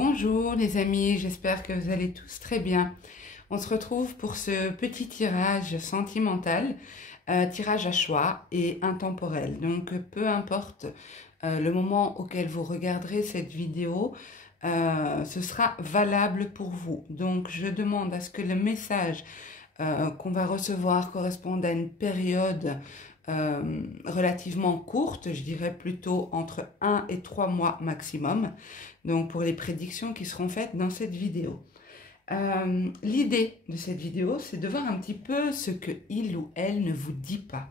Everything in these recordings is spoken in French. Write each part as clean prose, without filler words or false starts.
Bonjour les amis, j'espère que vous allez tous très bien. On se retrouve pour ce petit tirage sentimental, tirage à choix et intemporel. Donc peu importe le moment auquel vous regarderez cette vidéo, ce sera valable pour vous. Donc je demande à ce que le message qu'on va recevoir corresponde à une période relativement courte, je dirais plutôt entre 1 et 3 mois maximum, donc pour les prédictions qui seront faites dans cette vidéo. L'idée de cette vidéo, c'est de voir un petit peu ce que il ou elle ne vous dit pas,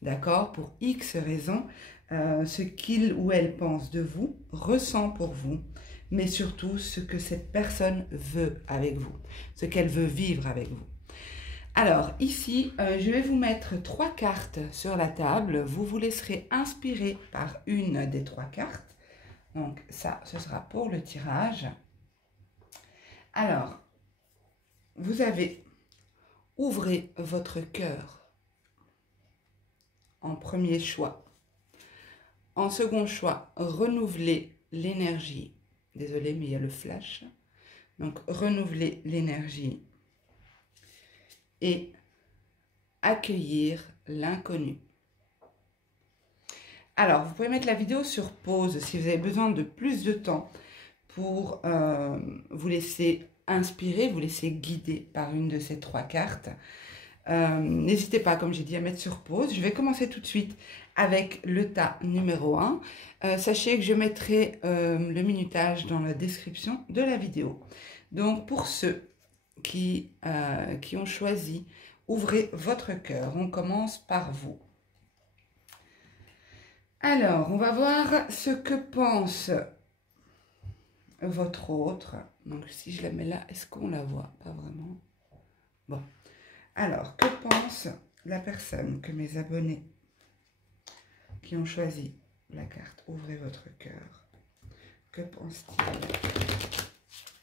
d'accord? Pour X raisons, ce qu'il ou elle pense de vous, ressent pour vous, mais surtout ce que cette personne veut avec vous, ce qu'elle veut vivre avec vous. Alors ici, je vais vous mettre 3 cartes sur la table. Vous vous laisserez inspirer par une des 3 cartes. Donc ça, ce sera pour le tirage. Alors, vous avez ouvrez votre cœur en premier choix. En second choix, renouvelez l'énergie. Désolée, mais il y a le flash. Donc, renouvelez l'énergie. Et accueillir l'inconnu. Alors, vous pouvez mettre la vidéo sur pause si vous avez besoin de plus de temps pour vous laisser inspirer, vous laisser guider par une de ces 3 cartes. N'hésitez pas, comme j'ai dit, à mettre sur pause. Je vais commencer tout de suite avec le tas numéro 1. Sachez que je mettrai le minutage dans la description de la vidéo. Donc, pour ceux qui ont choisi, ouvrez votre cœur. On commence par vous. Alors, on va voir ce que pense votre autre. Donc, si je la mets là, est-ce qu'on la voit? Pas vraiment. Bon. Alors, que pense la personne que mes abonnés qui ont choisi la carte ouvrez votre cœur? Que pense-t-il,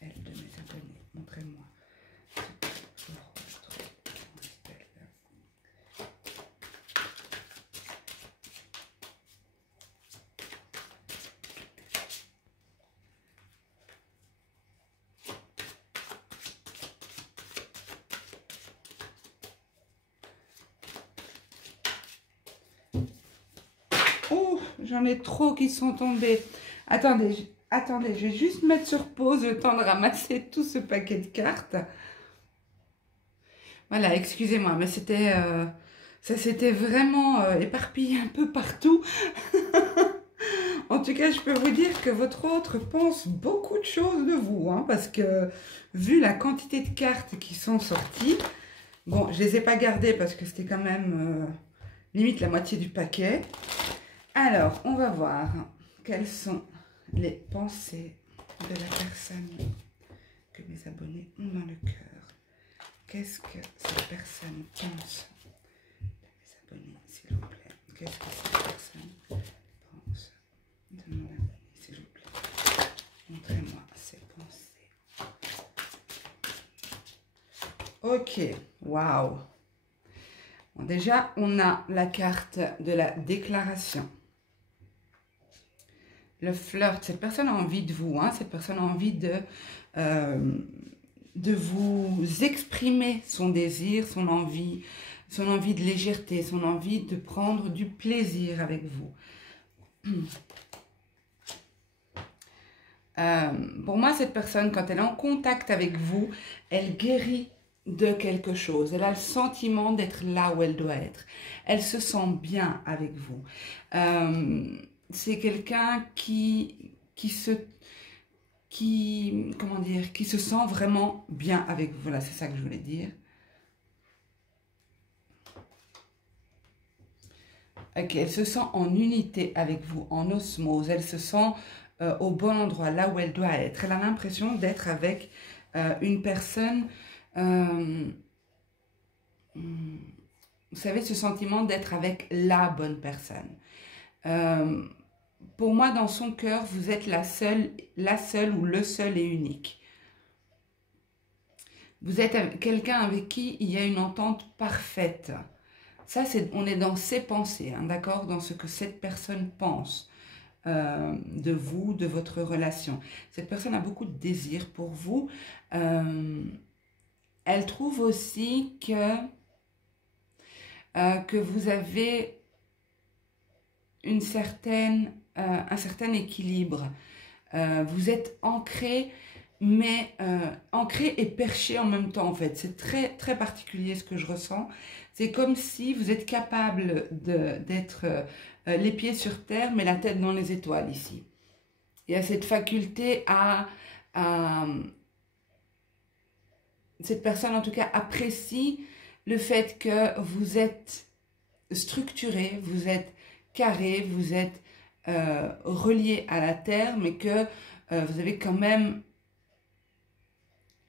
elle, de mes abonnés? Montrez-moi. Oh, j'en ai trop qui sont tombés. Attendez, je vais juste mettre sur pause le temps de ramasser tout ce paquet de cartes. Voilà, excusez-moi, mais c'était ça s'était vraiment éparpillé un peu partout. En tout cas, je peux vous dire que votre autre pense beaucoup de choses de vous, hein, parce que vu la quantité de cartes qui sont sorties, bon, je les ai pas gardées parce que c'était quand même limite la moitié du paquet. Alors, on va voir quelles sont les pensées de la personne que mes abonnés ont dans le cœur. Qu'est-ce que cette personne pense de mes abonnés, s'il vous plaît? Qu'est-ce que cette personne pense de mon abonné, s'il vous plaît? Montrez-moi ses pensées. Ok, waouh! Bon, déjà, on a la carte de la déclaration. Le flirt, cette personne a envie de vous, hein, cette personne a envie de vous exprimer son désir, son envie de légèreté, son envie de prendre du plaisir avec vous. Pour moi, cette personne, quand elle est en contact avec vous, elle guérit de quelque chose. Elle a le sentiment d'être là où elle doit être. Elle se sent bien avec vous. C'est quelqu'un qui se sent vraiment bien avec vous. Voilà, c'est ça que je voulais dire. Ok, elle se sent en unité avec vous, en osmose. Elle se sent au bon endroit, là où elle doit être. Elle a l'impression d'être avec une personne... vous savez, ce sentiment d'être avec la bonne personne. Pour moi, dans son cœur, vous êtes la seule ou le seul et unique. Vous êtes quelqu'un avec qui il y a une entente parfaite. Ça, on est dans ses pensées, hein, d'accord? Dans ce que cette personne pense de vous, de votre relation. Cette personne a beaucoup de désir pour vous. Elle trouve aussi que vous avez un certain équilibre. Vous êtes ancré, mais ancré et perché en même temps en fait. C'est très, très particulier ce que je ressens. C'est comme si vous êtes capable d'être les pieds sur terre, mais la tête dans les étoiles ici. Il y a cette faculté cette personne en tout cas apprécie le fait que vous êtes structuré, vous êtes carré, vous êtes relié à la terre, mais que vous avez quand même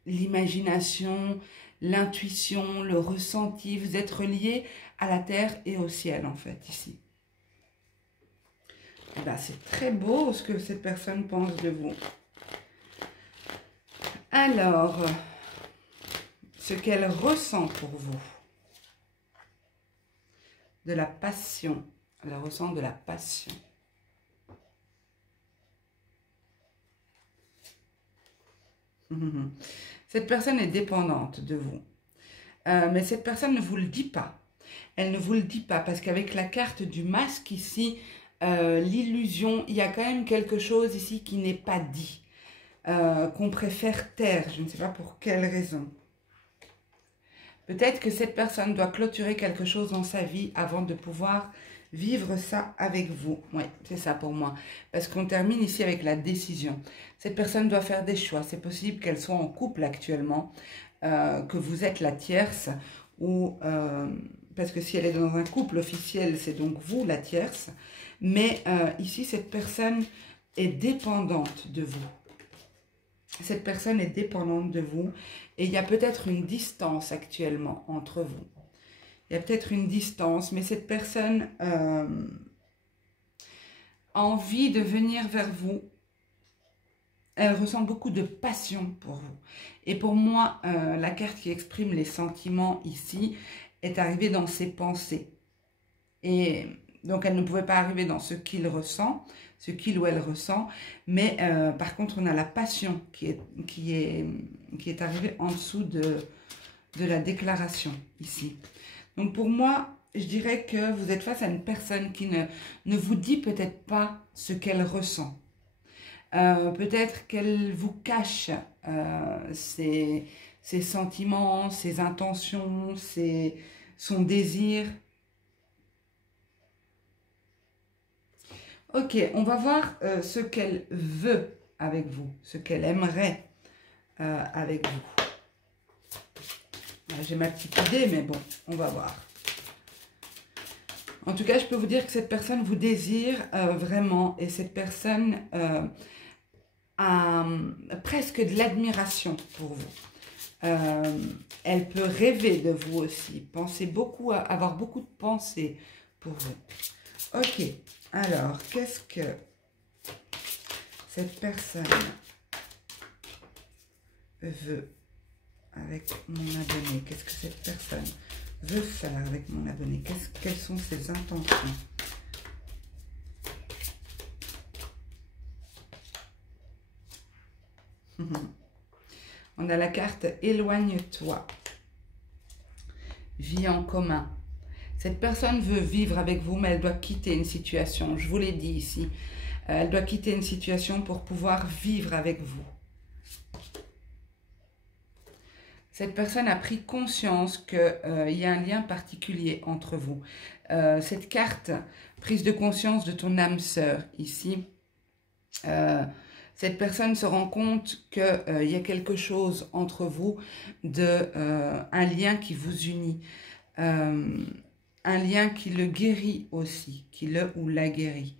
l'imagination, l'intuition, le ressenti, vous êtes relié à la terre et au ciel en fait ici. Ben, c'est très beau ce que cette personne pense de vous. Alors, ce qu'elle ressent pour vous. De la passion. Elle ressent de la passion. Cette personne est dépendante de vous. Mais cette personne ne vous le dit pas. Elle ne vous le dit pas parce qu'avec la carte du masque ici, l'illusion, il y a quand même quelque chose ici qui n'est pas dit. Qu'on préfère taire. Je ne sais pas pour quelle raison. Peut-être que cette personne doit clôturer quelque chose dans sa vie avant de pouvoir vivre ça avec vous. Oui, c'est ça pour moi. Parce qu'on termine ici avec la décision. Cette personne doit faire des choix. C'est possible qu'elle soit en couple actuellement, que vous êtes la tierce, ou parce que si elle est dans un couple officiel, c'est donc vous la tierce. Mais ici, cette personne est dépendante de vous. Cette personne est dépendante de vous et il y a peut-être une distance actuellement entre vous. Il y a peut-être une distance, mais cette personne a envie de venir vers vous. Elle ressent beaucoup de passion pour vous. Et pour moi, la carte qui exprime les sentiments ici est arrivée dans ses pensées. Et donc, elle ne pouvait pas arriver dans ce qu'il ressent, ce qu'il ou elle ressent, mais par contre, on a la passion qui est arrivée en dessous de la déclaration ici. Donc, pour moi, je dirais que vous êtes face à une personne qui ne vous dit peut-être pas ce qu'elle ressent. Peut-être qu'elle vous cache ses sentiments, ses intentions, son désir. Ok, on va voir ce qu'elle veut avec vous, ce qu'elle aimerait avec vous. J'ai ma petite idée, mais bon, on va voir. En tout cas, je peux vous dire que cette personne vous désire vraiment et cette personne a presque de l'admiration pour vous. Elle peut rêver de vous aussi, penser beaucoup, avoir beaucoup de pensées pour vous. Ok. Alors, qu'est-ce que cette personne veut avec mon abonné? Qu'est-ce que cette personne veut faire avec mon abonné? Quelles sont ses intentions? On a la carte « Éloigne-toi ». Vie en commun. Cette personne veut vivre avec vous, mais elle doit quitter une situation. Je vous l'ai dit ici. Elle doit quitter une situation pour pouvoir vivre avec vous. Cette personne a pris conscience qu'il y a un lien particulier entre vous. Cette carte, prise de conscience de ton âme sœur, ici, cette personne se rend compte qu'il y a quelque chose entre vous, un lien qui vous unit. Un lien qui le guérit aussi, qui le ou la guérit.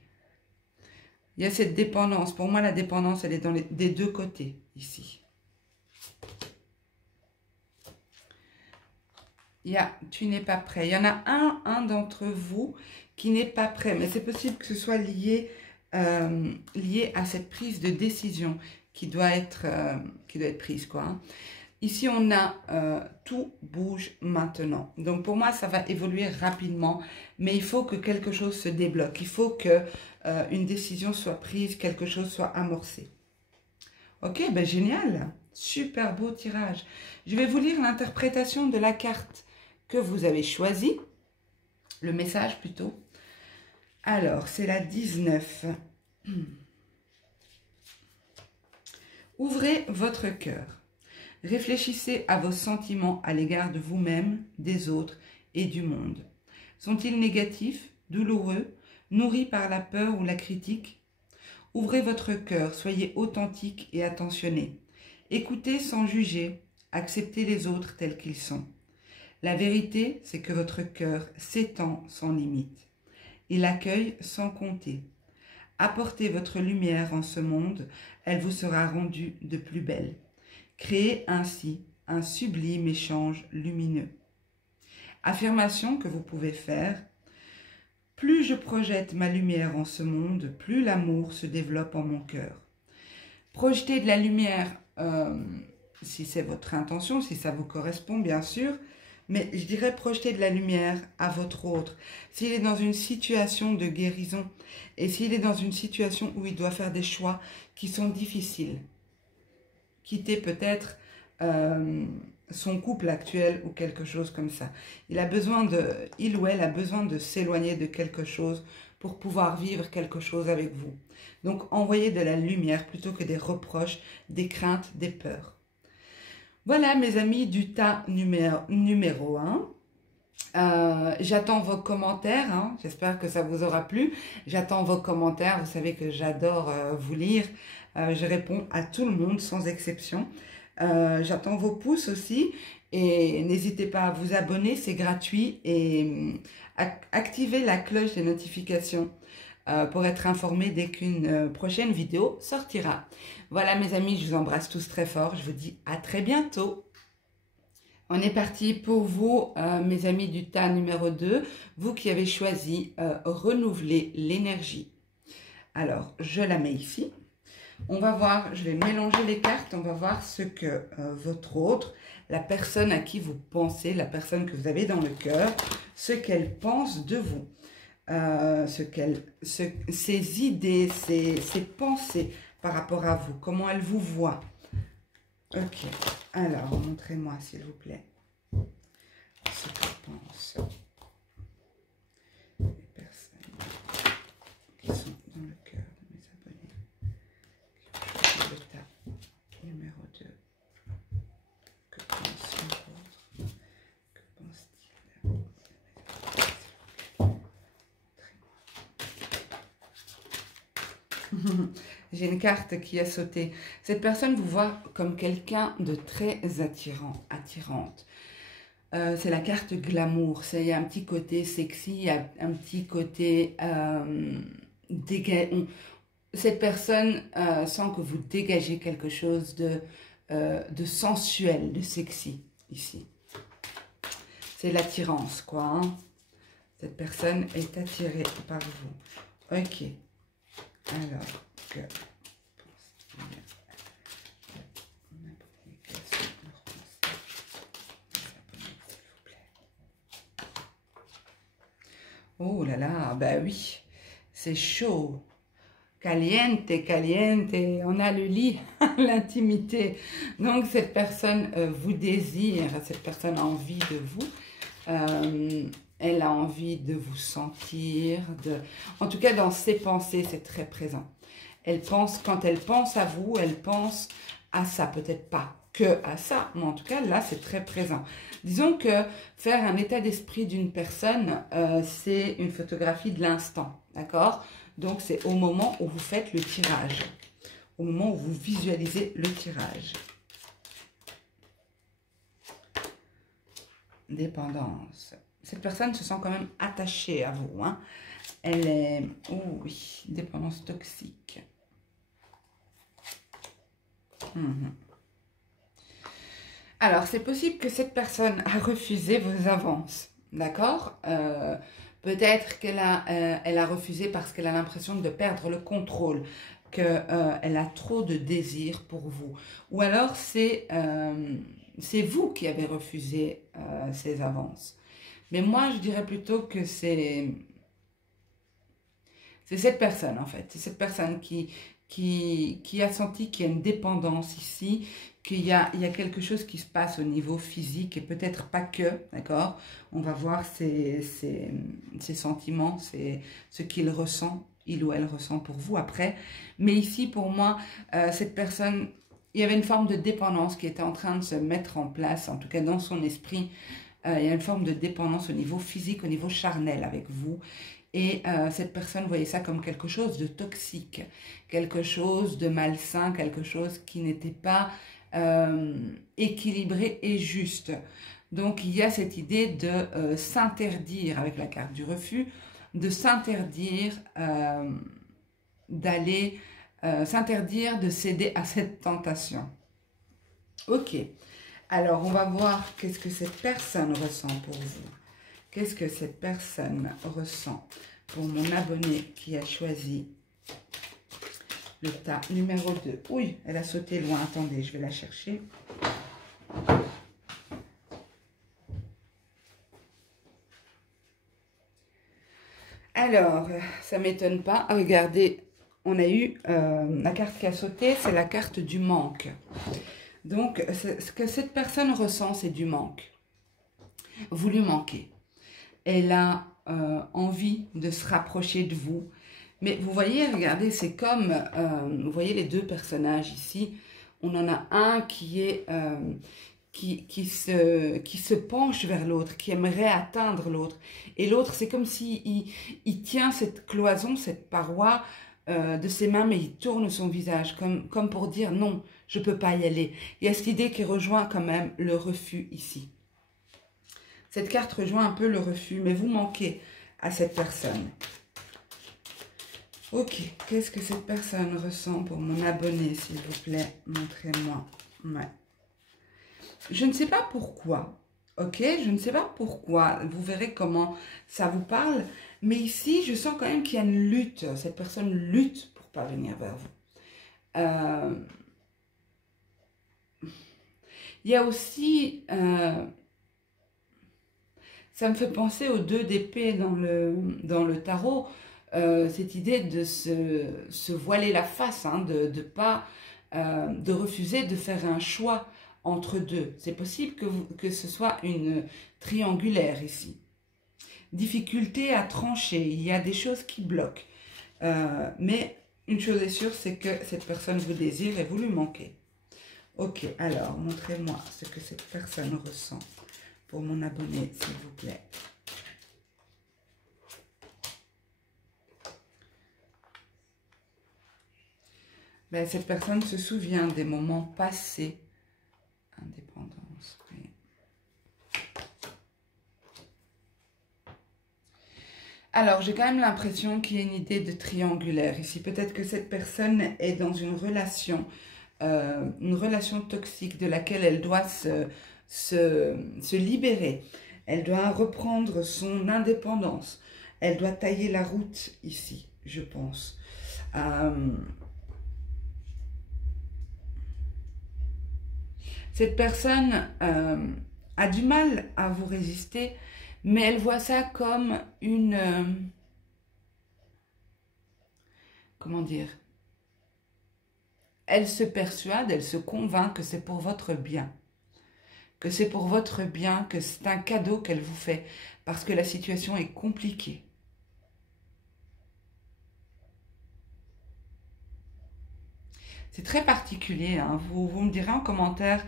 Il y a cette dépendance. Pour moi, la dépendance, elle est des deux côtés, ici. Tu n'es pas prêt. Il y en a un d'entre vous qui n'est pas prêt, mais c'est possible que ce soit lié à cette prise de décision qui doit être prise, quoi. Hein. Ici, on a tout bouge maintenant. Donc, pour moi, ça va évoluer rapidement, mais il faut que quelque chose se débloque. Il faut que une décision soit prise, quelque chose soit amorcé. Ok, ben génial. Super beau tirage. Je vais vous lire l'interprétation de la carte que vous avez choisie. Le message plutôt. Alors, c'est la 19. Ouvrez votre cœur. Réfléchissez à vos sentiments à l'égard de vous-même, des autres et du monde. Sont-ils négatifs, douloureux, nourris par la peur ou la critique? Ouvrez votre cœur, soyez authentique et attentionné. Écoutez sans juger, acceptez les autres tels qu'ils sont. La vérité, c'est que votre cœur s'étend sans limite. Il accueille sans compter. Apportez votre lumière en ce monde, elle vous sera rendue de plus belle. Créez ainsi un sublime échange lumineux. Affirmation que vous pouvez faire. Plus je projette ma lumière en ce monde, plus l'amour se développe en mon cœur. Projetez de la lumière, si c'est votre intention, si ça vous correspond bien sûr, mais je dirais projeter de la lumière à votre autre. S'il est dans une situation de guérison et s'il est dans une situation où il doit faire des choix qui sont difficiles, quitter peut-être son couple actuel ou quelque chose comme ça. Il ou elle a besoin de s'éloigner de quelque chose pour pouvoir vivre quelque chose avec vous. Donc, envoyez de la lumière plutôt que des reproches, des craintes, des peurs. Voilà, mes amis, du tas numéro 1. J'attends vos commentaires, hein. J'espère que ça vous aura plu. J'attends vos commentaires, vous savez que j'adore vous lire. Je réponds à tout le monde sans exception. J'attends vos pouces aussi et n'hésitez pas à vous abonner, c'est gratuit et activez la cloche des notifications pour être informé dès qu'une prochaine vidéo sortira. Voilà mes amis, je vous embrasse tous très fort, je vous dis à très bientôt. On est parti pour vous, mes amis du tas numéro 2, vous qui avez choisi renouveler l'énergie. Alors, je la mets ici. On va voir, je vais mélanger les cartes, on va voir ce que votre autre, la personne à qui vous pensez, la personne que vous avez dans le cœur, ce qu'elle pense de vous, ses idées, ses pensées par rapport à vous, comment elle vous voit. Ok, alors montrez-moi s'il vous plaît ce que pensent les personnes qui sont dans le cœur de mes abonnés. Le tas numéro 2. Que pense l'autre? Que pense-t-il? J'ai une carte qui a sauté. Cette personne vous voit comme quelqu'un de très attirante. C'est la carte glamour. Il y a un petit côté sexy, il y a un petit côté cette personne sent que vous dégagez quelque chose de sensuel, de sexy ici. C'est l'attirance, quoi. Hein. Cette personne est attirée par vous. Ok. Alors, que oh là là, bah oui, c'est chaud. Caliente, caliente, on a le lit, l'intimité. Donc, cette personne vous désire, cette personne a envie de vous. Elle a envie de vous sentir. En tout cas, dans ses pensées, c'est très présent. Quand elle pense à vous, elle pense à ça. Peut-être pas que à ça, mais en tout cas, là, c'est très présent. Disons que faire un état d'esprit d'une personne, c'est une photographie de l'instant, d'accord? Donc, c'est au moment où vous faites le tirage, au moment où vous visualisez le tirage. Dépendance. Cette personne se sent quand même attachée à vous. Hein. Elle est... Oh oui, dépendance toxique. Alors, c'est possible que cette personne a refusé vos avances. D'accord peut-être qu'elle a refusé parce qu'elle a l'impression de perdre le contrôle, qu'elle a trop de désir pour vous. Ou alors, c'est c'est vous qui avez refusé ces avances. Mais moi, je dirais plutôt que c'est cette personne, en fait. C'est cette personne qui a senti qu'il y a une dépendance ici, qu'il y a quelque chose qui se passe au niveau physique, et peut-être pas que, d'accord? On va voir ses sentiments, ce qu'il ressent, il ou elle ressent pour vous après. Mais ici, pour moi, cette personne, il y avait une forme de dépendance qui était en train de se mettre en place, en tout cas dans son esprit. Il y a une forme de dépendance au niveau physique, au niveau charnel avec vous. Et cette personne voyait ça comme quelque chose de toxique, quelque chose de malsain, quelque chose qui n'était pas équilibré et juste. Donc il y a cette idée de s'interdire, avec la carte du refus, de s'interdire s'interdire de céder à cette tentation. Ok, alors on va voir qu'est-ce que cette personne ressent pour vous. Qu'est-ce que cette personne ressent pour mon abonné qui a choisi le tas numéro 2. Oui, elle a sauté loin. Attendez, je vais la chercher. Alors, ça ne m'étonne pas. Regardez, on a eu la carte qui a sauté, c'est la carte du manque. Donc, ce que cette personne ressent, c'est du manque. Vous lui manquez. Elle a envie de se rapprocher de vous. Mais vous voyez, regardez, c'est comme, vous voyez les deux personnages ici. On en a un qui est, qui se penche vers l'autre, qui aimerait atteindre l'autre. Et l'autre, c'est comme s'il il tient cette cloison, cette paroi de ses mains, mais il tourne son visage, comme pour dire non, je ne peux pas y aller. Il y a cette idée qui rejoint quand même le refus ici. Cette carte rejoint un peu le refus, mais vous manquez à cette personne. Ok, qu'est-ce que cette personne ressent pour mon abonné, s'il vous plaît? Montrez-moi. Ouais. Je ne sais pas pourquoi, ok? Je ne sais pas pourquoi. Vous verrez comment ça vous parle. Mais ici, je sens quand même qu'il y a une lutte. Cette personne lutte pour parvenir vers vous. Il y a aussi... ça me fait penser aux 2 d'épée dans le tarot. Cette idée de se voiler la face, hein, de refuser de faire un choix entre deux. C'est possible que ce soit une triangulaire ici. Difficulté à trancher, il y a des choses qui bloquent. Mais une chose est sûre, c'est que cette personne vous désire et vous lui manquez. Ok, alors montrez-moi ce que cette personne ressent pour mon abonné, s'il vous plaît. Ben, cette personne se souvient des moments passés. Indépendance, oui. Alors, j'ai quand même l'impression qu'il y a une idée de triangulaire ici. Peut-être que cette personne est dans une relation toxique de laquelle elle doit se libérer. Elle doit reprendre son indépendance. Elle doit tailler la route ici, je pense. Cette personne a du mal à vous résister, mais elle voit ça comme une... comment dire? Elle se persuade, elle se convainc que c'est pour votre bien. Que c'est pour votre bien, que c'est un cadeau qu'elle vous fait, parce que la situation est compliquée. C'est très particulier, hein. Vous me direz en commentaire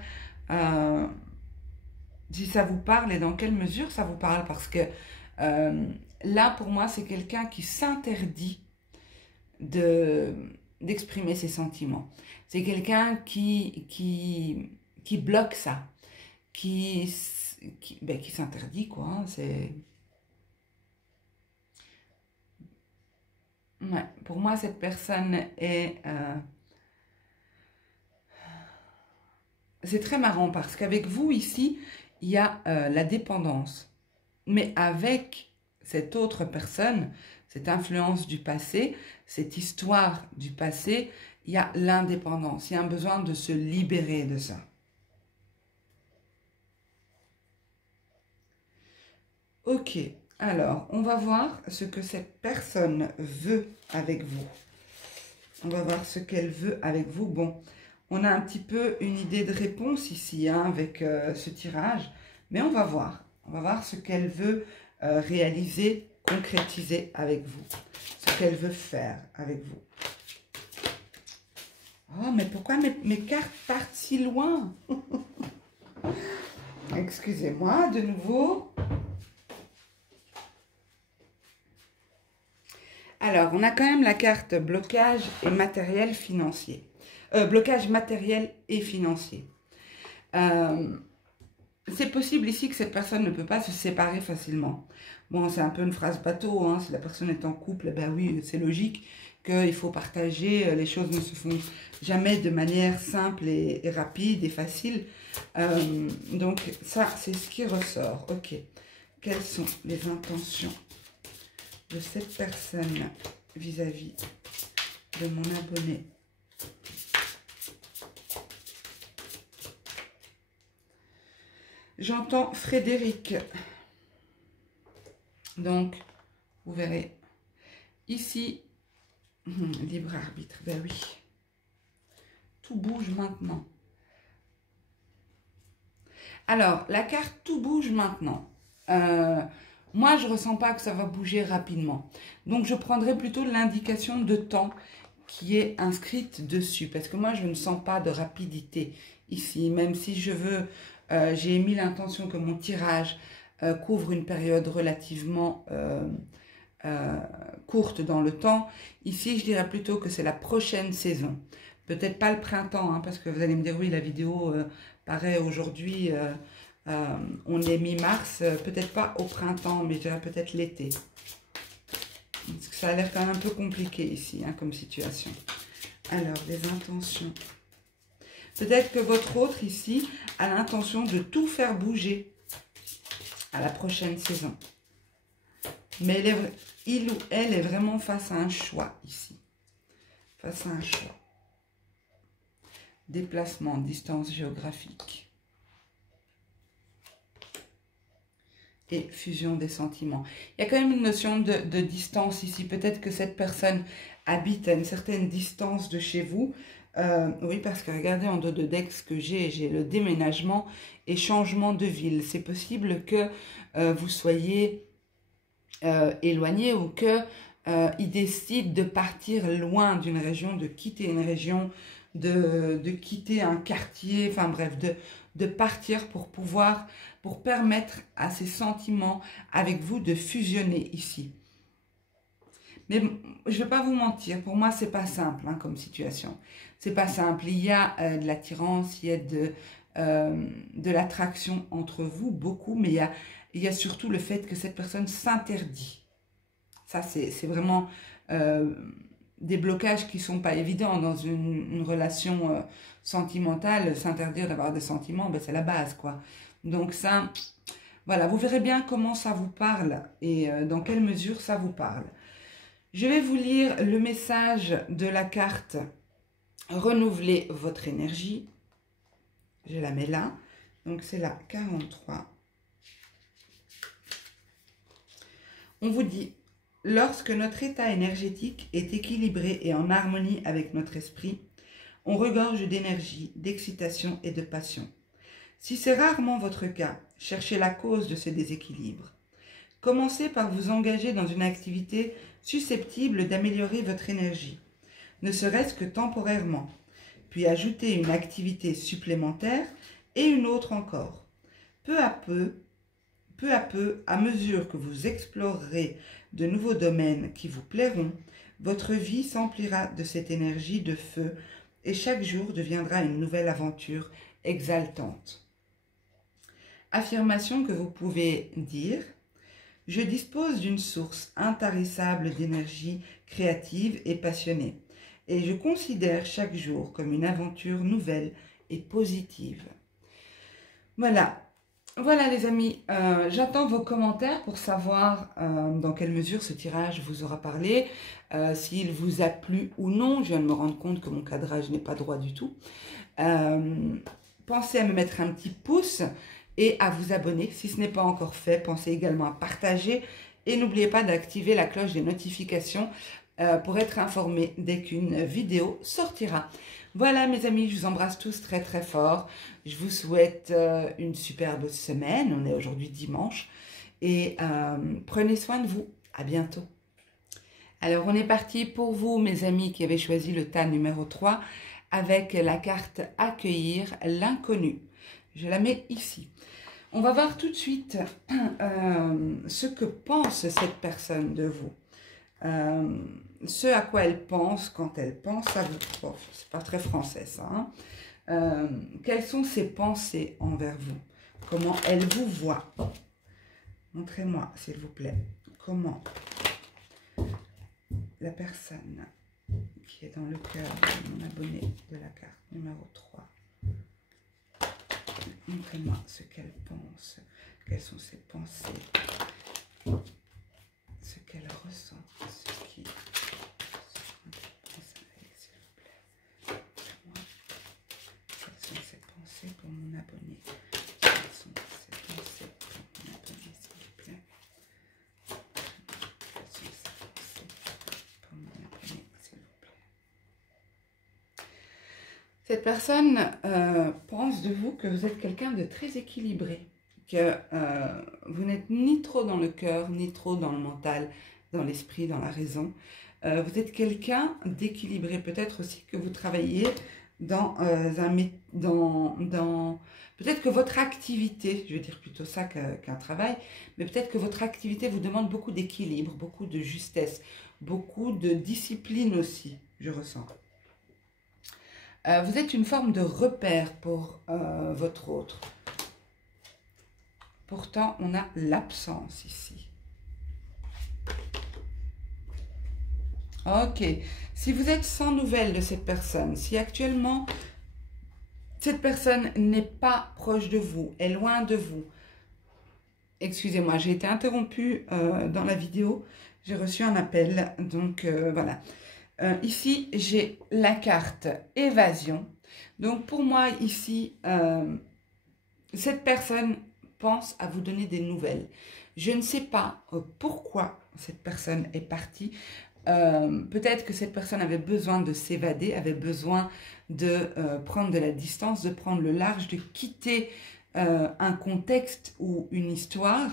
si ça vous parle et dans quelle mesure ça vous parle, parce que là, pour moi, c'est quelqu'un qui s'interdit d'exprimer ses sentiments. C'est quelqu'un qui bloque ça, qui s'interdit, quoi. Hein, ouais, pour moi, cette personne est... c'est très marrant parce qu'avec vous, ici, il y a la dépendance. Mais avec cette autre personne, cette influence du passé, cette histoire du passé, il y a l'indépendance. Il y a un besoin de se libérer de ça. Ok, alors on va voir ce que cette personne veut avec vous. On va voir ce qu'elle veut avec vous. Bon, on a un petit peu une idée de réponse ici hein, avec ce tirage, mais on va voir. On va voir ce qu'elle veut réaliser, concrétiser avec vous. Ce qu'elle veut faire avec vous. Oh, mais pourquoi mes cartes partent si loin? Excusez-moi, de nouveau. Alors, on a quand même la carte blocage et matériel financier. Blocage matériel et financier. C'est possible ici que cette personne ne peut pas se séparer facilement. Bon, c'est un peu une phrase bateau, hein, si la personne est en couple, ben oui, c'est logique qu'il faut partager, les choses ne se font jamais de manière simple et rapide et facile. Donc ça, c'est ce qui ressort. Ok, quelles sont les intentions de cette personne vis-à-vis de mon abonné? J'entends Frédéric. Donc, vous verrez, ici, libre arbitre, ben oui. Tout bouge maintenant. Alors, la carte tout bouge maintenant. Moi, je ne ressens pas que ça va bouger rapidement. Donc, je prendrai plutôt l'indication de temps qui est inscrite dessus. Parce que moi, je ne sens pas de rapidité ici. Même si je veux, j'ai émis l'intention que mon tirage couvre une période relativement courte dans le temps. Ici, je dirais plutôt que c'est la prochaine saison. Peut-être pas le printemps, hein, parce que vous allez me dire, oui, la vidéo paraît aujourd'hui, on est mi-mars, peut-être pas au printemps, mais je dirais peut-être l'été. Parce que ça a l'air quand même un peu compliqué ici, hein, comme situation. Alors, les intentions. Peut-être que votre autre ici a l'intention de tout faire bouger à la prochaine saison. Mais il ou elle est vraiment face à un choix ici. Face à un choix. Déplacement, distance géographique. Et fusion des sentiments. Il y a quand même une notion de distance ici. Peut-être que cette personne habite à une certaine distance de chez vous. Oui, parce que regardez en dos de deck ce que j'ai le déménagement et changement de ville. C'est possible que vous soyez éloigné ou que il décide de partir loin d'une région, de quitter une région, de quitter un quartier, enfin bref, de partir pour permettre à ces sentiments avec vous de fusionner ici. Mais je ne vais pas vous mentir, pour moi, c'est pas simple hein, comme situation. C'est pas simple. Il y a de l'attirance, il y a de l'attraction entre vous, beaucoup, mais il y a surtout le fait que cette personne s'interdit. Ça, c'est vraiment des blocages qui ne sont pas évidents dans une relation sentimentale. S'interdire d'avoir des sentiments, ben, c'est la base, quoi. Donc ça, voilà, vous verrez bien comment ça vous parle et dans quelle mesure ça vous parle. Je vais vous lire le message de la carte « Renouveler votre énergie ». Je la mets là. Donc, c'est la 43. On vous dit « Lorsque notre état énergétique est équilibré et en harmonie avec notre esprit, on regorge d'énergie, d'excitation et de passion. Si c'est rarement votre cas, cherchez la cause de ce déséquilibre. Commencez par vous engager dans une activité susceptible d'améliorer votre énergie, ne serait-ce que temporairement, puis ajoutez une activité supplémentaire et une autre encore. Peu à peu, à mesure que vous explorerez de nouveaux domaines qui vous plairont, votre vie s'emplira de cette énergie de feu et chaque jour deviendra une nouvelle aventure exaltante. Affirmation que vous pouvez dire. Je dispose d'une source intarissable d'énergie créative et passionnée, et je considère chaque jour comme une aventure nouvelle et positive. Voilà, voilà les amis, j'attends vos commentaires pour savoir dans quelle mesure ce tirage vous aura parlé, s'il vous a plu ou non. Je viens de me rendre compte que mon cadrage n'est pas droit du tout. Pensez à me mettre un petit pouce. et à vous abonner. Si ce n'est pas encore fait, pensez également à partager et n'oubliez pas d'activer la cloche des notifications pour être informé dès qu'une vidéo sortira. Voilà mes amis, je vous embrasse tous très très fort. Je vous souhaite une superbe semaine. On est aujourd'hui dimanche. Et prenez soin de vous. À bientôt. Alors on est parti pour vous mes amis qui avez choisi le tas numéro 3 avec la carte Accueillir l'inconnu. Je la mets ici. On va voir tout de suite ce que pense cette personne de vous. Ce à quoi elle pense quand elle pense à vous. Bon, c'est pas très français ça. Hein. Quelles sont ses pensées envers vous? Comment elle vous voit? Montrez-moi s'il vous plaît. Comment la personne qui est dans le cœur de mon abonné de la carte numéro 3. Montrez-moi ce qu'elle pense. Quelles sont ses pensées? Ce qu'elle ressent. Ce qui... Quelles sont ses pensées pour mon abonné? Quelles sont ses pensées pour mon abonné, s'il vous plaît? Quelles sont ses pensées pour mon abonné, s'il vous plaît? Cette personne pense de vous que vous êtes quelqu'un de très équilibré, que vous n'êtes ni trop dans le cœur, ni trop dans le mental, dans l'esprit, dans la raison. Vous êtes quelqu'un d'équilibré, peut-être aussi que vous travaillez dans peut-être que votre activité, je vais dire plutôt ça qu'un travail, mais peut-être que votre activité vous demande beaucoup d'équilibre, beaucoup de justesse, beaucoup de discipline aussi, je ressens. Vous êtes une forme de repère pour votre autre. Pourtant, on a l'absence ici. Ok. Si vous êtes sans nouvelles de cette personne, si actuellement, cette personne n'est pas proche de vous, est loin de vous. Excusez-moi, j'ai été interrompue dans la vidéo. J'ai reçu un appel, donc voilà. Ici, j'ai la carte évasion. Donc, pour moi, ici, cette personne pense à vous donner des nouvelles. Je ne sais pas pourquoi cette personne est partie. Peut-être que cette personne avait besoin de s'évader, avait besoin de prendre de la distance, de prendre le large, de quitter un contexte ou une histoire.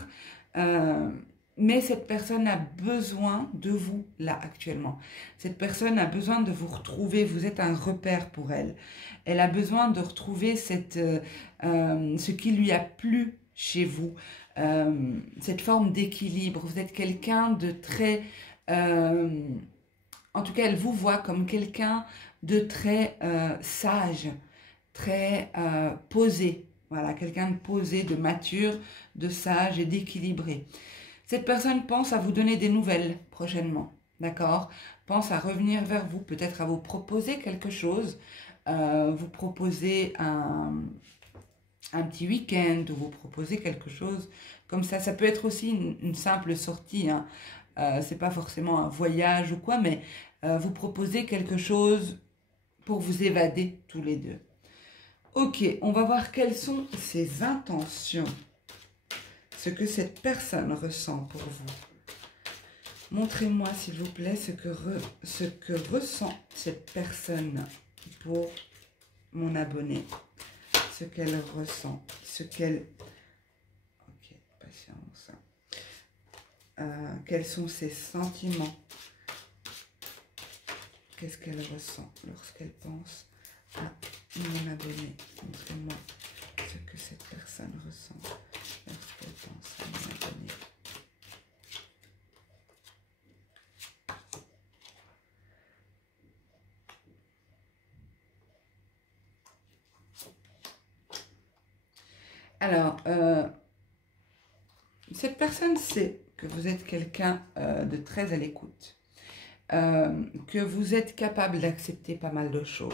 Mais cette personne a besoin de vous, là, actuellement. Cette personne a besoin de vous retrouver. Vous êtes un repère pour elle. Elle a besoin de retrouver ce qui lui a plu chez vous. Cette forme d'équilibre. Vous êtes quelqu'un de très... en tout cas, elle vous voit comme quelqu'un de très sage, très posé. Voilà, quelqu'un de posé, de mature, de sage et d'équilibré. Cette personne pense à vous donner des nouvelles prochainement, d'accord? Pense à revenir vers vous, peut-être à vous proposer quelque chose, vous proposer un petit week-end, ou vous proposer quelque chose comme ça. Ça peut être aussi une simple sortie, hein. C'est pas forcément un voyage ou quoi, mais vous proposez quelque chose pour vous évader tous les deux. Ok, on va voir quelles sont ses intentions. Ce que cette personne ressent pour vous. Montrez-moi, s'il vous plaît, ce que ressent cette personne pour mon abonné. Ce qu'elle ressent, ce qu'elle... Ok, patience. Quels sont ses sentiments? Qu'est-ce qu'elle ressent lorsqu'elle pense à mon abonné? Montrez-moi ce que cette personne ressent lorsqu'elle pense à mon abonné. Alors, cette personne sait que vous êtes quelqu'un de très à l'écoute, que vous êtes capable d'accepter pas mal de choses,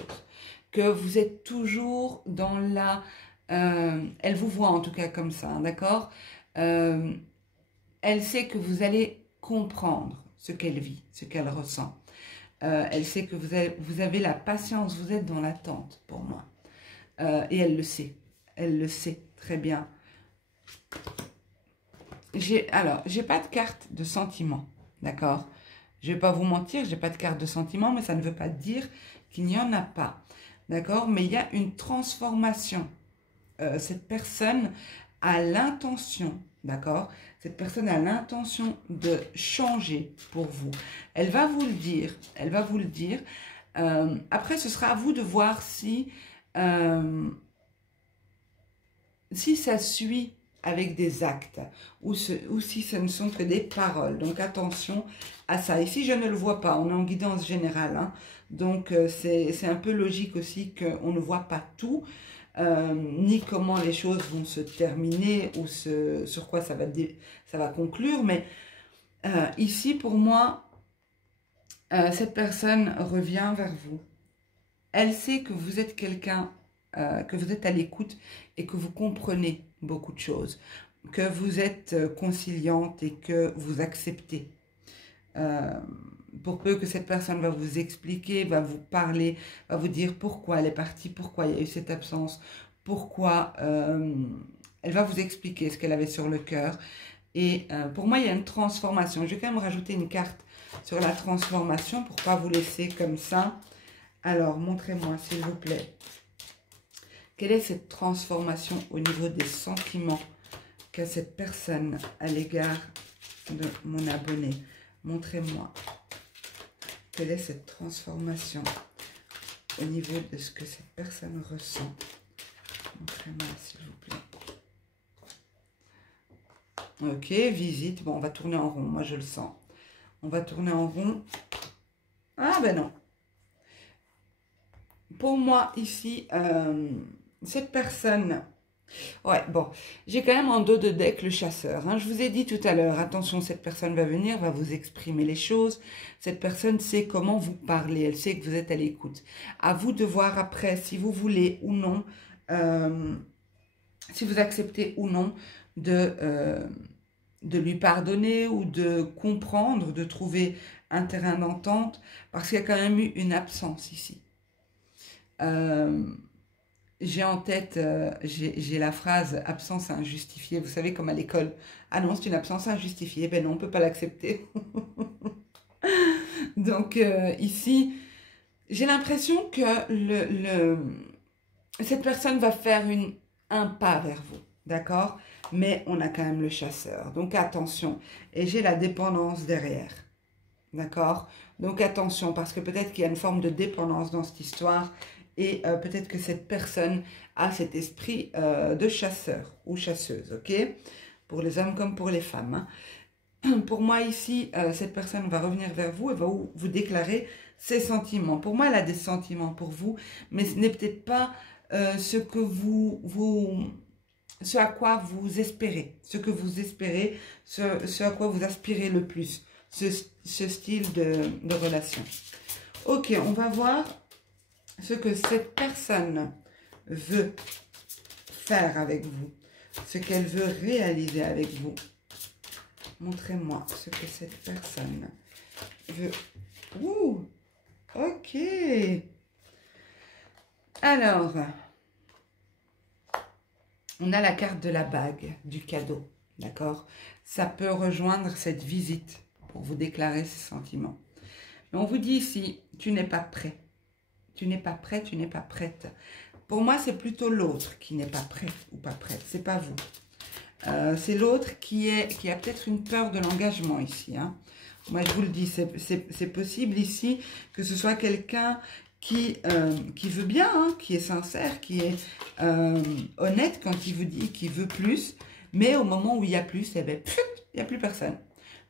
que vous êtes toujours dans la... elle vous voit en tout cas comme ça, hein, d'accord? Elle sait que vous allez comprendre ce qu'elle vit, ce qu'elle ressent. Elle sait que vous avez la patience, vous êtes dans l'attente pour moi. Et elle le sait très bien. Alors, j'ai pas de carte de sentiment, d'accord? Je vais pas vous mentir, j'ai pas de carte de sentiment, mais ça ne veut pas dire qu'il n'y en a pas, d'accord? Mais il y a une transformation. Cette personne a l'intention, d'accord? Cette personne a l'intention de changer pour vous. Elle va vous le dire, elle va vous le dire. Après, ce sera à vous de voir si ça suit avec des actes ou si ce ne sont que des paroles. Donc attention à ça. Ici, je ne le vois pas, on est en guidance générale. Hein. Donc c'est un peu logique aussi qu'on ne voit pas tout, ni comment les choses vont se terminer ou sur quoi ça va conclure. Mais ici, pour moi, cette personne revient vers vous. Elle sait que vous êtes quelqu'un, que vous êtes à l'écoute et que vous comprenez beaucoup de choses, que vous êtes conciliante et que vous acceptez. Pour peu que cette personne va vous expliquer, va vous parler, va vous dire pourquoi elle est partie, pourquoi il y a eu cette absence, pourquoi elle va vous expliquer ce qu'elle avait sur le cœur. Et pour moi, il y a une transformation. Je vais quand même rajouter une carte sur la transformation pour ne pas vous laisser comme ça. Alors, montrez-moi, s'il vous plaît, quelle est cette transformation au niveau des sentiments qu'a cette personne à l'égard de mon abonné. Montrez-moi, quelle est cette transformation au niveau de ce que cette personne ressent. Montrez-moi, s'il vous plaît. Ok, visite. Bon, on va tourner en rond, moi je le sens. On va tourner en rond. Ah ben non. Pour moi, ici, cette personne... Ouais, bon, j'ai quand même en dos de deck le chasseur. Hein. Je vous ai dit tout à l'heure, attention, cette personne va venir, va vous exprimer les choses. Cette personne sait comment vous parler, elle sait que vous êtes à l'écoute. À vous de voir après si vous voulez ou non, si vous acceptez ou non de lui pardonner ou de comprendre, de trouver un terrain d'entente, parce qu'il y a quand même eu une absence ici. J'ai en tête, j'ai la phrase « absence injustifiée ». Vous savez, comme à l'école. Ah non, c'est une absence injustifiée. Ben non, on ne peut pas l'accepter. Donc ici, j'ai l'impression que cette personne va faire un pas vers vous. D'accord? Mais on a quand même le chasseur. Donc attention. Et j'ai la dépendance derrière. D'accord? Donc attention, parce que peut-être qu'il y a une forme de dépendance dans cette histoire. Et peut-être que cette personne a cet esprit de chasseur ou chasseuse, ok? Pour les hommes comme pour les femmes. Hein. Pour moi, ici, cette personne va revenir vers vous et va vous déclarer ses sentiments. Pour moi, elle a des sentiments pour vous, mais ce n'est peut-être pas ce à quoi vous espérez. Ce que vous espérez, ce à quoi vous aspirez le plus. Ce style de relation. Ok, on va voir ce que cette personne veut faire avec vous, ce qu'elle veut réaliser avec vous. Montrez-moi ce que cette personne veut. Ouh, ok. Alors, on a la carte de la bague, du cadeau, d'accord? Ça peut rejoindre cette visite pour vous déclarer ses sentiments. Mais on vous dit ici, tu n'es pas prêt. Tu n'es pas prêt, tu n'es pas prête. Pour moi, c'est plutôt l'autre qui n'est pas prêt ou pas prête. C'est pas vous. C'est l'autre qui a peut-être une peur de l'engagement ici. Hein. Moi, je vous le dis, c'est possible ici que ce soit quelqu'un qui veut bien, hein, qui est sincère, qui est honnête quand il vous dit qu'il veut plus. Mais au moment où il y a plus, eh ben, il n'y a plus personne.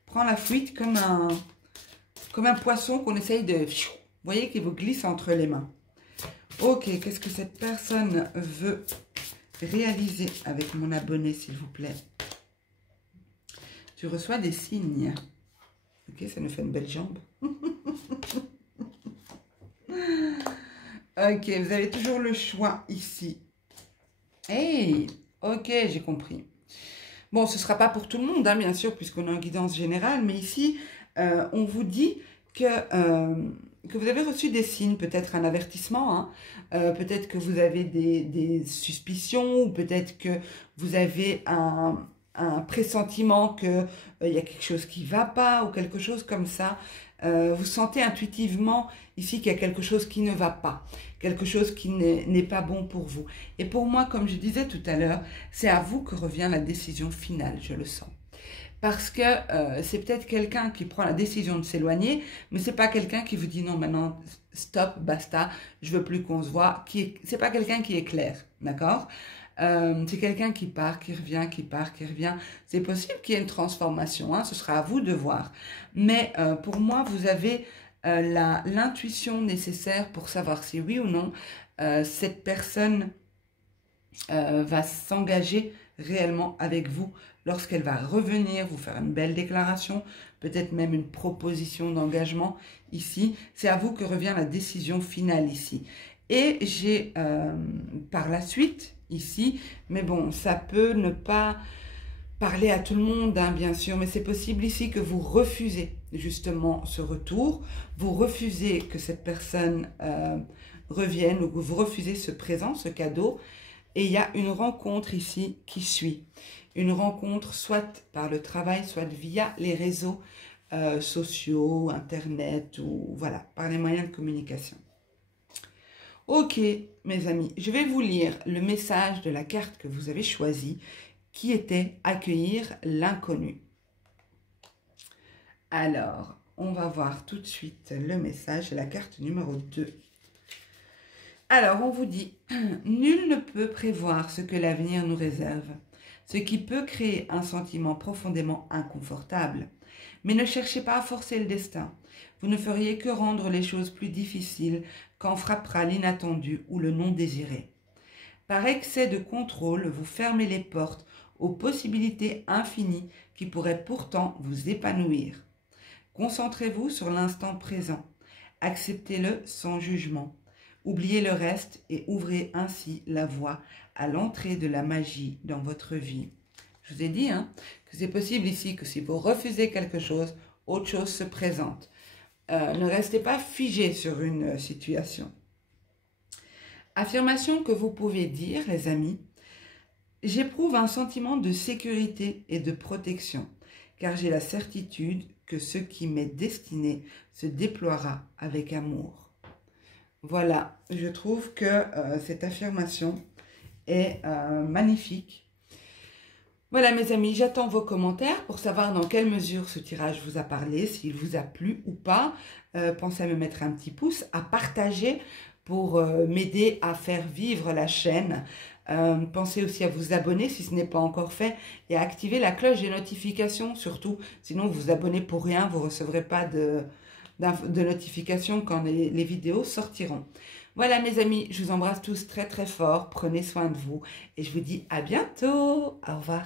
Prend la fuite comme un poisson qu'on essaye de... Vous voyez qu'il vous glisse entre les mains. Ok, qu'est-ce que cette personne veut réaliser avec mon abonné, s'il vous plaît? Tu reçois des signes. Ok, ça nous fait une belle jambe. Ok, vous avez toujours le choix ici. Hey, ok, j'ai compris. Bon, ce ne sera pas pour tout le monde, hein, bien sûr, puisqu'on est en guidance générale, mais ici, on vous dit que que vous avez reçu des signes, peut-être un avertissement, hein, peut-être que vous avez des suspicions, ou peut-être que vous avez un pressentiment qu'il y a quelque chose qui ne va pas, ou quelque chose comme ça. Vous sentez intuitivement ici qu'il y a quelque chose qui ne va pas, quelque chose qui n'est pas bon pour vous. Et pour moi, comme je disais tout à l'heure, c'est à vous que revient la décision finale, je le sens. Parce que c'est peut-être quelqu'un qui prend la décision de s'éloigner, mais c'est pas quelqu'un qui vous dit non, maintenant, stop, basta, je veux plus qu'on se voit. C'est pas quelqu'un qui est clair, d'accord? C'est quelqu'un qui part, qui revient, qui part, qui revient. C'est possible qu'il y ait une transformation, hein, ce sera à vous de voir. Mais pour moi, vous avez l'intuition nécessaire pour savoir si oui ou non cette personne va s'engager réellement avec vous lorsqu'elle va revenir vous faire une belle déclaration, peut-être même une proposition d'engagement ici. C'est à vous que revient la décision finale ici. Et j'ai par la suite ici, mais bon, ça peut ne pas parler à tout le monde, hein, bien sûr, mais c'est possible ici que vous refusez justement ce retour, vous refusez que cette personne revienne, ou que vous refusez ce présent, ce cadeau, et il y a une rencontre ici qui suit. Une rencontre soit par le travail, soit via les réseaux sociaux, Internet, ou voilà, par les moyens de communication. Ok, mes amis, je vais vous lire le message de la carte que vous avez choisie, qui était « Accueillir l'inconnu ». Alors, on va voir tout de suite le message de la carte numéro 2. Alors, on vous dit « Nul ne peut prévoir ce que l'avenir nous réserve, ce qui peut créer un sentiment profondément inconfortable. Mais ne cherchez pas à forcer le destin. Vous ne feriez que rendre les choses plus difficiles quand frappera l'inattendu ou le non désiré. Par excès de contrôle, vous fermez les portes aux possibilités infinies qui pourraient pourtant vous épanouir. Concentrez-vous sur l'instant présent. Acceptez-le sans jugement. Oubliez le reste et ouvrez ainsi la voie à l'entrée de la magie dans votre vie. » Je vous ai dit que c'est possible ici que si vous refusez quelque chose, autre chose se présente. Ne restez pas figé sur une situation. Affirmation que vous pouvez dire, les amis. J'éprouve un sentiment de sécurité et de protection, car j'ai la certitude que ce qui m'est destiné se déploiera avec amour. Voilà, je trouve que cette affirmation est magnifique. Voilà mes amis, j'attends vos commentaires pour savoir dans quelle mesure ce tirage vous a parlé, s'il vous a plu ou pas. Pensez à me mettre un petit pouce, à partager pour m'aider à faire vivre la chaîne. Pensez aussi à vous abonner si ce n'est pas encore fait et à activer la cloche des notifications surtout. Sinon vous vous abonnez pour rien, vous ne recevrez pas de notifications quand les vidéos sortiront. Voilà mes amis, je vous embrasse tous très très fort, prenez soin de vous et je vous dis à bientôt, au revoir.